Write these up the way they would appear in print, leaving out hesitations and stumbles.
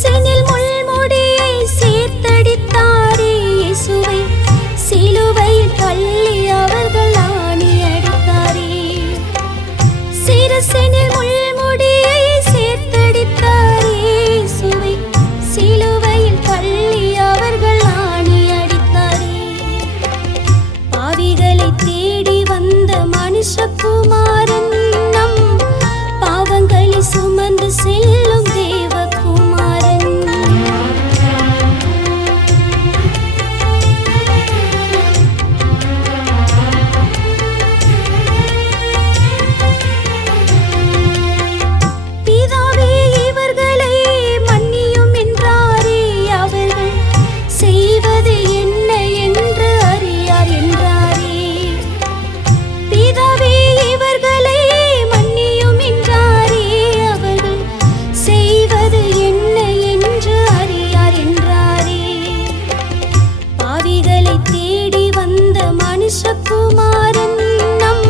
சிரசினில் முள்முடியை சேர்த்தடித்தாரே இயேசுவை சிலுவையில் தள்ளி அவர்கள் ஆணி அடித்தாரே. சிரசினில் முள்முடியை சேர்த்தடித்தாரே இயேசுவை சிலுவையில் தள்ளி அவர்கள் ஆணி அடித்தாரே. பாவிகளை தேடி வந்த மனுஷகுமாரன் நம் பாவங்களை சுமந்து செல்லும் தேவகுமாரன். பிதாவே இவர்களை மன்னியும் என்றாரே, அவர்கள் செய்வது என்ன என்று அறியார் என்றாரே. பிதாவே இவர்களை மன்னியும் என்றாரே, அவர்கள் செய்வது என்ன என்று அறியார் என்றாரே. பாவிகளை தேடி வந்த மனுஷகுமாரன் நம்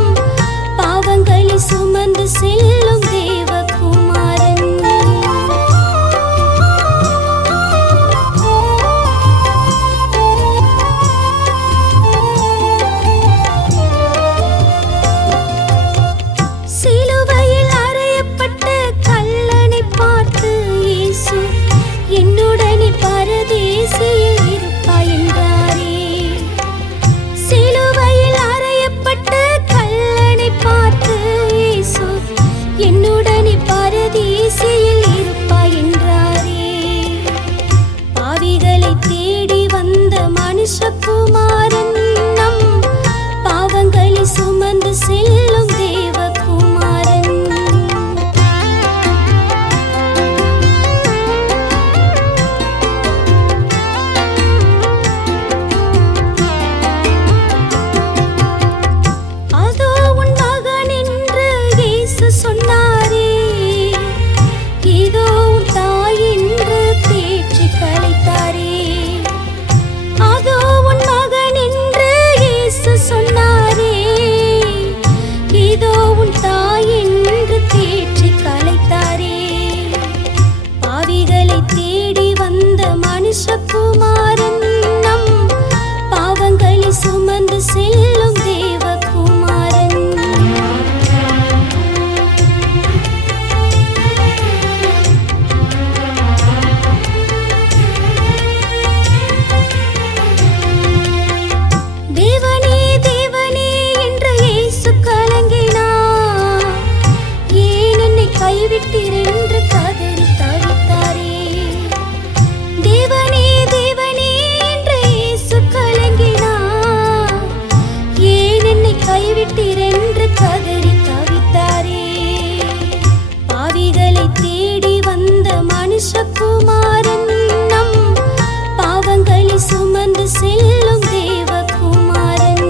பாவங்களை சுமந்து செல்லும் தேவகுமாரன். சிலுவையில் அறையப்பட்ட கல்லனை பார்த்து இயேசு என்னுடனே பரதேசியில் இருப்பாய் என்றாரே. சிலுவையில் அறையப்பட்ட கல்லனை பார்த்து இயேசு என்னுடனே பரதேசியில் இருப்பாய் என்றாரே. பாவிகளை தேடி வந்த மனுஷகுமாரன் நம் பாவங்களை சுமந்து செல்லும் தேவகுமாரன். அதோ உன் மகன் என்று இயேசு சொன்னாரே, இதோ உன் தாய் என்று தேற்றி கலைத்தாரே. அதோ உன் மகன் என்று இயேசு சொன்னாரே, இதோ உன் தாய் என்று தேற்றி கலைத்தாரே. பாவிகளை தேடி வந்த மனுஷகுமாரன் நம் பாவங்களை சுமந்து செல்லும் தேவகுமாரன். தேவனே தேவனே என்று இயேசு கலங்கினார். ஏன் என்னை கைவிட்டீர் என்று கதறி தவித்தாரே. தேவனே தேவனே என்று இயேசு கலங்கினார். ஏன் என்னை கைவிட்டீர் என்று கதறி தவித்தாரே. பாவிகளை தேடி வந்த மனுஷகுமாரன் நம் பாவங்களை சுமந்து செல்லும் தேவகுமாரன்.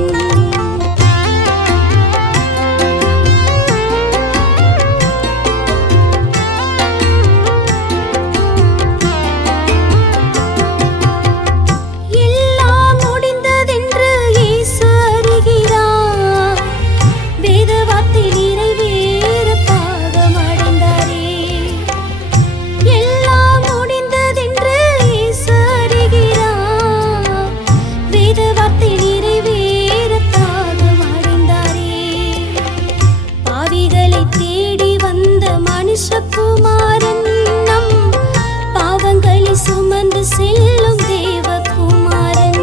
எல்லாம் முடிந்ததென்று இயேசு அறிகிறார். வேத வார்த்தை நிறைவேற பாகம் அடைந்தாரே. எல்லாம் முடிந்ததென்று இயேசு அறிகிறார். வேத வார்த்தை நிறைவேற பாகம் அடைந்தாரே. பாவிகளை தேடி வந்த மனுஷகுமாரன் நம் பாவங்களை சுமந்து செல்லும் தேவகுமாரன்.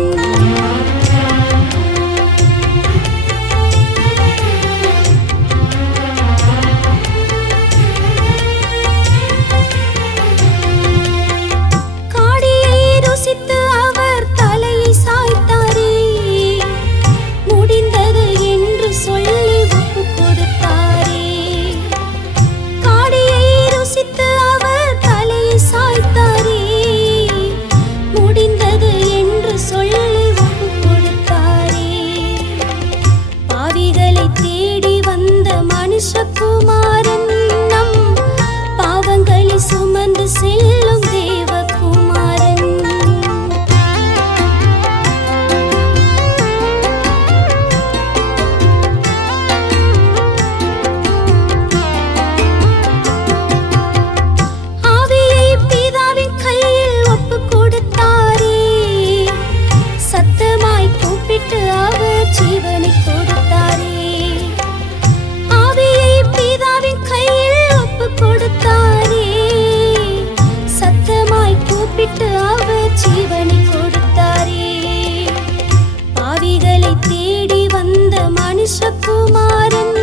காடியை ருசித்து அவர் தலையை சாய்த்தாரே. முடிந்தது என்று சொல்லி ஒப்பு கொடுத்தாரே. காடியை ருசித்து அவர் தலையை சாய்த்தாரே. முடிந்தது நேசகுமாரன்